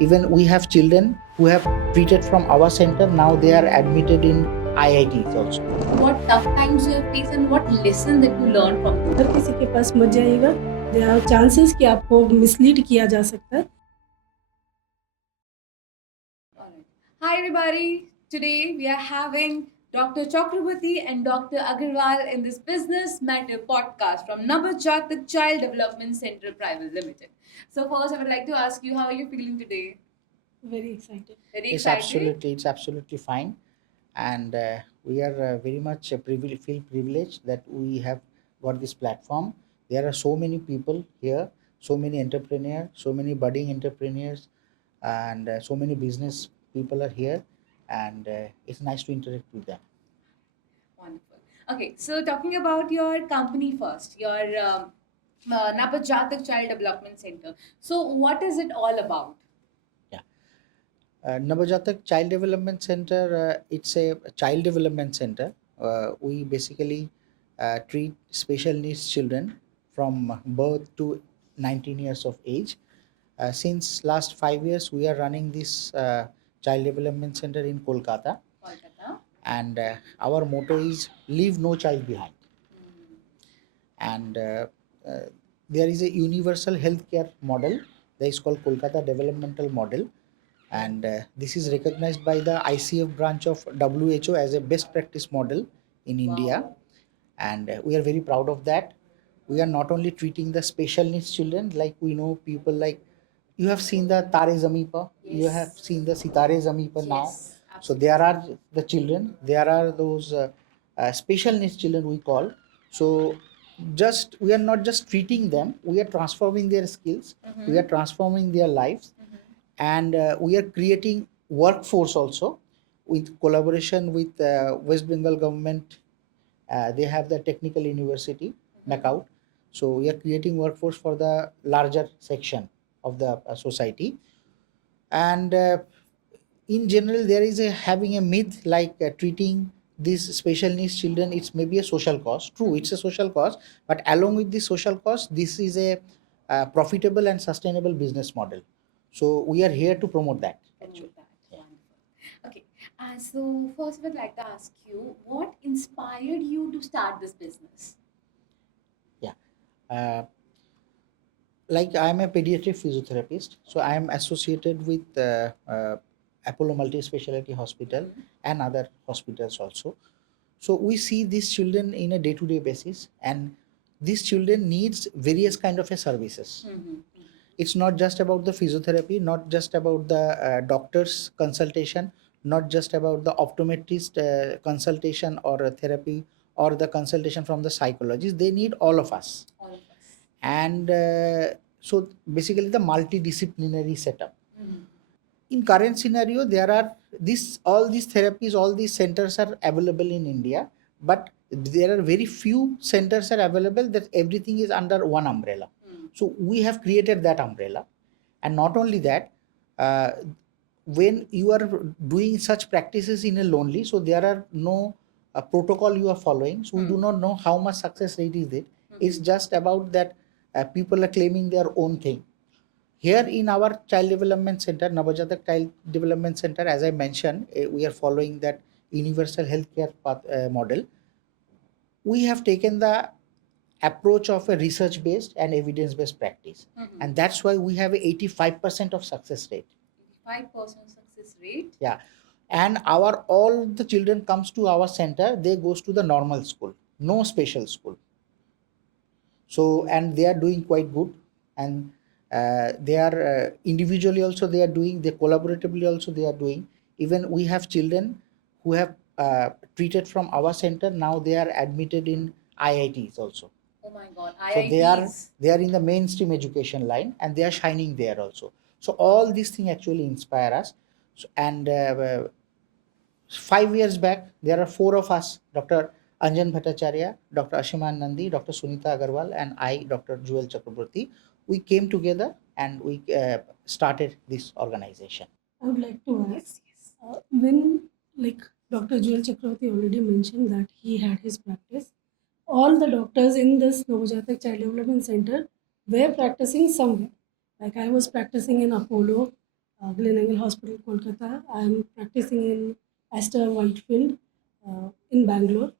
Even we have children who have treated from our center. Now they are admitted in IITs also. What tough times you have faced and what lesson that you learned from them? हर किसी के पास मत जाइएगा, there are chances कि आपको mislead किया जा सकता है। Alright. Hi everybody. Today we are having Dr. Chakraborty and Dr. Agarwal in this Business Matter Podcast from Nabatak Child Development Center Private Limited. So first I would like to ask you, how are you feeling today? Very excited. Very It's excited? absolutely fine, and we are very much feel privileged that we have got this platform. There are so many people here, so many entrepreneurs, so many budding entrepreneurs, and so many business people are here, and it's nice to interact with them. Wonderful. Okay, so talking about your company first, your Nabatak Child Development Center. So what is it all about? Yeah. Nabatak Child Development Center, it's a child development center. We basically treat special needs children from birth to 19 years of age. Since last 5 years, we are running this child development center in Kolkata, Kolkata. and our motto is "Leave no child behind." And uh, there is a universal healthcare model that is called Kolkata Developmental Model, and this is recognized by the ICF branch of WHO as a best practice model in India, Wow. and we are very proud of that. We are not only treating the special needs children, like we know people like you have seen the Tare Zameen Par, you have Yes. seen the Sitare Zameen Par now. Yes. So Absolutely. there are the children, there are those special needs children we call. So just we are not just treating them, we are transforming their skills, we are transforming their lives, and we are creating workforce also with collaboration with West Bengal government. They have the technical university Macaut, so we are creating workforce for the larger section of the society. And in general, there is a having a myth like treating these special needs children, it's maybe a social cause. True, it's a social cause, but along with the social cause, this is a profitable and sustainable business model. So we are here to promote that actually. Promote that. Wonderful. Okay. So first, I would like to ask you, what inspired you to start this business? Yeah. Uh, like I'm a pediatric physiotherapist, so I am associated with Apollo Multi Speciality Hospital and other hospitals also. So we see these children in a day-to-day basis, and these children needs various kind of a services. It's not just about the physiotherapy, not just about the doctor's consultation, not just about the optometrist consultation or therapy, or the consultation from the psychologist. They need all of us. All of us. And so basically the multidisciplinary setup. In current scenario, there are this all these therapies, all these centers are available in India, but there are very few centers are available that everything is under one umbrella. So we have created that umbrella, and not only that, uh, when you are doing such practices in a lonely, so there are no protocol you are following, so we do not know how much success rate is it. It's just about that people are claiming their own thing. Here in our child development center, Navajatak Child Development Center, as I mentioned, we are following that universal healthcare path, model. We have taken the approach of a research based and evidence based practice, and that's why we have a 85% of success rate. 85% success rate. Yeah, and our all the children comes to our center, they goes to the normal school, no special school. So and they are doing quite good, and they are individually also they are doing, they collaboratively also they are doing. Even we have children who have treated from our center, now they are admitted in IITs also. Oh my God. So IITs. they are in the mainstream education line, and they are shining there also. So all these things actually inspire us. So, and 5 years back, there are four of us: Dr. Anjan Bhattacharya, Dr. Ashiman Nandi, Dr. Sunita Agarwal, and I, Dr. Jewel Chakraborty. We came together and we started this organization. I would like to ask, when like Dr. Jewel Chakravarti already mentioned that he had his practice, all the doctors in this Navajatak Child Development Center were practicing somewhere. Like I was practicing in Apollo, Glenangle Hospital, Kolkata. I'm practicing in Aster Whitefield in Bangalore.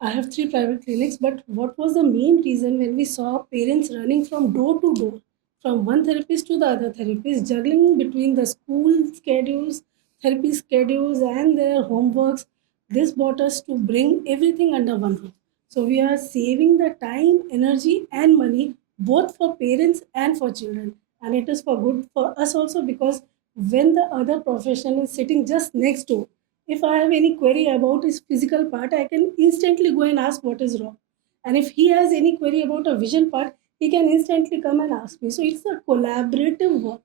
I have three private clinics, but what was the main reason when we saw parents running from door to door, from one therapist to the other therapist, juggling between the school schedules, therapy schedules, and their homeworks? This brought us to bring everything under one roof. So we are saving the time, energy, and money both for parents and for children. And it is for good for us also, because when the other professional is sitting just next door, if I have any query about his physical part, I can instantly go and ask what is wrong. And if he has any query about a vision part, he can instantly come and ask me. So it's a collaborative work.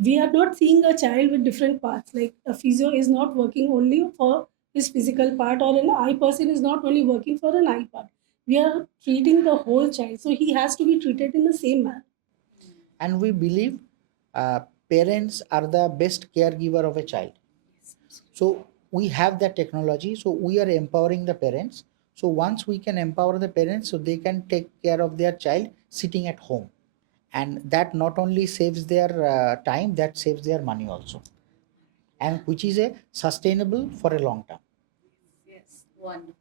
We are not seeing a child with different parts. Like a physio is not working only for his physical part, or an eye person is not only working for an eye part. We are treating the whole child. So he has to be treated in the same manner. And we believe uh, parents are the best caregiver of a child. So we have that technology, so we are empowering the parents. So once we can empower the parents, so they can take care of their child sitting at home, and that not only saves their time, that saves their money also, and which is a sustainable for a long term. Yes, wonderful.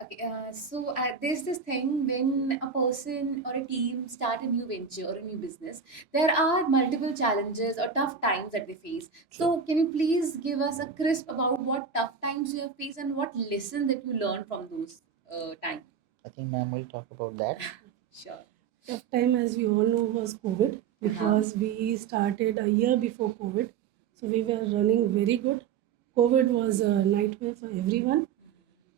Okay, so there's this thing when a person or a team start a new venture or a new business, there are multiple challenges or tough times that they face. So, can you please give us a crisp about what tough times you have faced and what lesson that you learned from those times? I think ma'am will talk about that. Sure. Tough time, as we all know, was COVID, because we started a year before COVID. So we were running very good. COVID was a nightmare for everyone.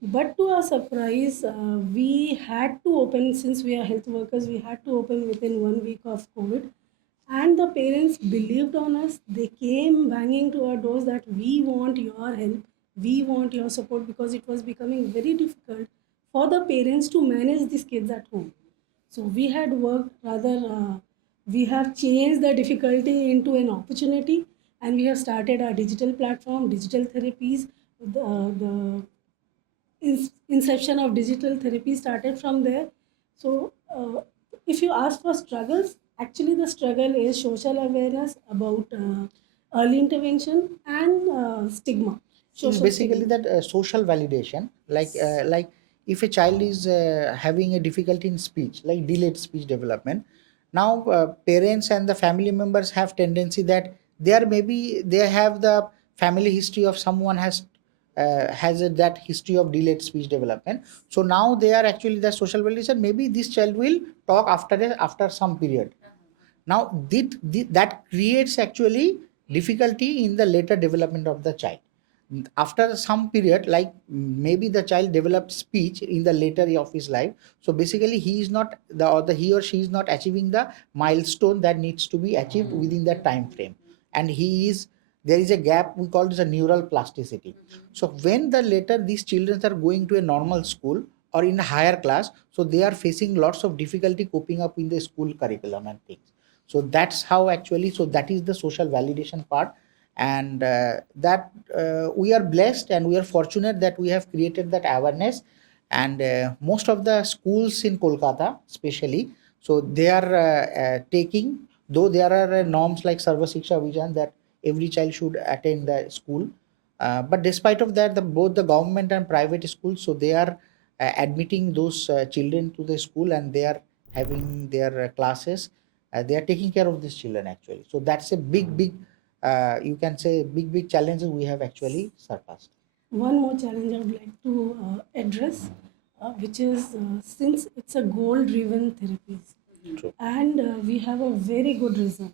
But to our surprise, we had to open, since we are health workers, we had to open within 1 week of COVID. And the parents believed on us. They came banging to our doors that we want your help, we want your support, because it was becoming very difficult for the parents to manage these kids at home. So we had worked rather, we have changed the difficulty into an opportunity, and we have started our digital platform, digital therapies. The inception of digital therapy started from there. So, if you ask for struggles, actually the struggle is social awareness about early intervention and stigma, It's social basically stigma. that social validation, like if a child is having a difficulty in speech, like delayed speech development. Now parents and the family members have tendency that there maybe they have the family history of someone that history of delayed speech development. So now they are actually the social validation, maybe this child will talk after some period. Now that creates actually difficulty in the later development of the child. After some period, like maybe the child developed speech in the later year of his life, so basically he is not he or she is not achieving the milestone that needs to be achieved within that time frame, and there is a gap, we call this a neural plasticity. So when the later these children are going to a normal school or in a higher class, so they are facing lots of difficulty coping up in the school curriculum and things. So that's how actually, so that is the social validation part. And that we are blessed and we are fortunate that we have created that awareness. And most of the schools in Kolkata especially, so they are taking, though there are norms like Sarva Shiksha Abhijan that every child should attend the school, but despite of that, both the government and private schools, so they are admitting those children to the school, and they are having their classes. They are taking care of these children actually. So that's a big, you can say big challenges we have actually surpassed. One more challenge I would like to address, which is, since it's a goal driven therapies, True. and we have a very good result.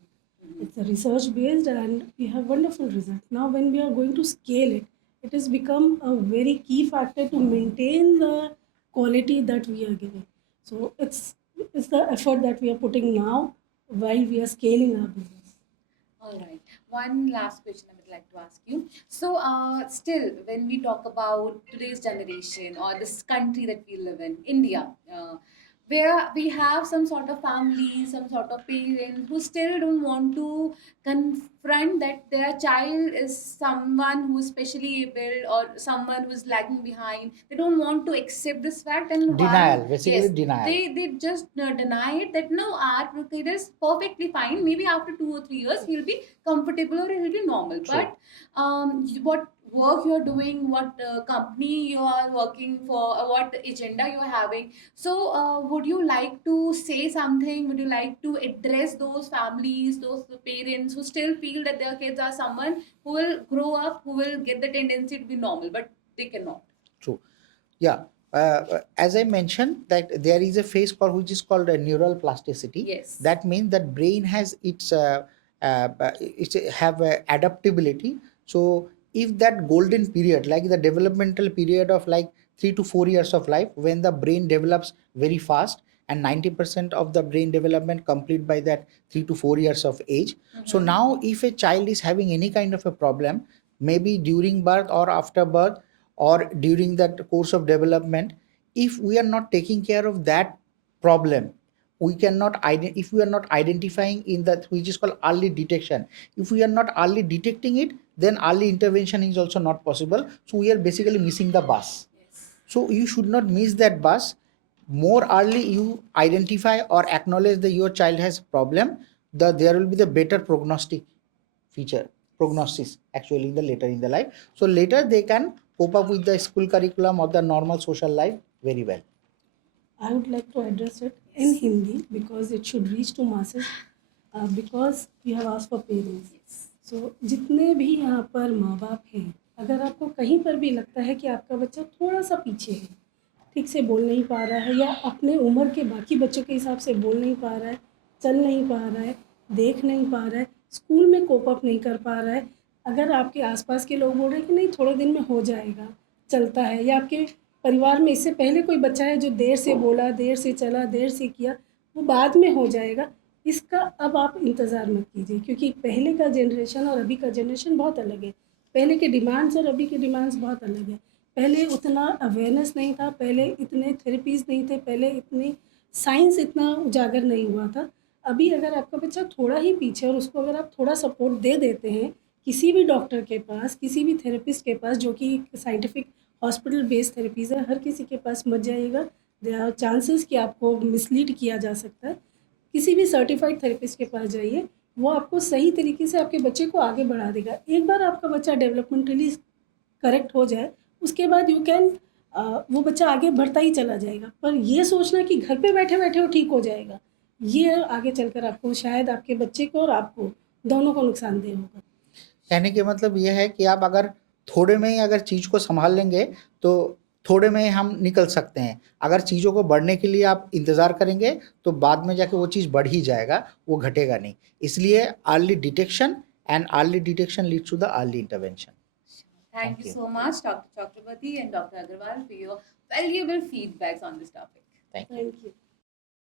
It's a research based and we have wonderful result. Now when we are going to scale it, it has become a very key factor to maintain the quality that we are giving. So it's the effort that we are putting now while we are scaling our business. All right. One last question I would like to ask you. So, still, when we talk about today's generation or this country that we live in, India, where we have some sort of family, some sort of parents who still don't want to confront that their child is someone who is specially able or someone who is lagging behind. They don't want to accept this fact, and Denial, one, basically yes, denial. they just deny it that no, our kid is perfectly fine. Maybe after 2 or 3 years, he'll be comfortable or it will be normal. True. But what work you're doing, what company you are working for, what agenda you're having. So, would you like to say something? Would you like to address those families, those parents who still feel that their kids are someone who will grow up, who will get the tendency to be normal, but they cannot? True. Yeah. As I mentioned, that there is a phase called which is called a neural plasticity. Yes. That means that brain has it's have adaptability. So if that golden period, like the developmental period of like 3 to 4 years of life, when the brain develops very fast, and 90% of the brain development complete by that 3 to 4 years of age. So now if a child is having any kind of a problem, maybe during birth or after birth or during that course of development, if we are not taking care of that problem, we cannot if we are not identifying in that which is called early detection, if we are not early detecting it, then early intervention is also not possible. So we are basically missing the bus. So you should not miss that bus. More early you identify or acknowledge that your child has problem, there will be the better prognosis actually in the later in the life. So later they can cope up with the school curriculum or the normal social life very well. I would like to address it in Hindi because it should reach to masses. Because we have asked for parents. So जितने भी यहाँ पर माँ बाप हैं, अगर आपको कहीं पर भी लगता है कि आपका बच्चा थोड़ा सा पीछे है, ठीक से बोल नहीं पा रहा है या अपने उम्र के बाकी बच्चों के हिसाब से बोल नहीं पा रहा है, चल नहीं पा रहा है, देख नहीं पा रहा है, स्कूल में कोप अप नहीं कर पा रहा है, अगर आपके आसपास के लोग बोल रहे हैं कि नहीं थोड़े दिन में हो जाएगा, चलता है, या आपके परिवार में इससे पहले कोई बच्चा है जो देर से बोला, देर से चला, देर से किया, वो बाद में हो जाएगा, इसका अब आप इंतज़ार मत कीजिए, क्योंकि पहले का जनरेशन और अभी का जनरेशन बहुत अलग है। पहले के डिमांड्स और अभी के डिमांड्स बहुत अलग है। पहले उतना अवेयरनेस नहीं था, पहले इतने थेरेपीज़ नहीं थे, पहले इतनी साइंस इतना उजागर नहीं हुआ था। अभी अगर आपका बच्चा थोड़ा ही पीछे और उसको अगर आप थोड़ा सपोर्ट दे देते हैं किसी भी डॉक्टर के पास, किसी भी थेरेपिस्ट के पास, जो कि साइंटिफिक हॉस्पिटल बेस्ड थेरेपीज़ है, हर किसी के पास मत जाइएगा। देयर आर चांसेस कि आपको मिसलीड किया जा सकता है। किसी भी सर्टिफाइड थेरेपिस्ट के पास जाइए, वो आपको सही तरीके से आपके बच्चे को आगे बढ़ा देगा। एक बार आपका बच्चा डेवलपमेंटली करेक्ट हो जाए, उसके बाद यू कैन वो बच्चा आगे बढ़ता ही चला जाएगा। पर ये सोचना कि घर पे बैठे बैठे वो ठीक हो जाएगा, ये आगे चलकर आपको शायद आपके बच्चे को और आपको दोनों को नुकसानदेह होगा। कहने के मतलब ये है कि आप अगर थोड़े में ही अगर चीज़ को संभाल लेंगे तो थोड़े में हम निकल सकते हैं। अगर चीज़ों को बढ़ने के लिए आप इंतज़ार करेंगे तो बाद में जाके वो चीज़ बढ़ ही जाएगा, वो घटेगा नहीं। इसलिए early detection and early detection leads to the early intervention. Thank you so much, Dr. Chakrabarti and Dr. Agarwal, for your valuable feedbacks on this topic. Thank you. Thank you.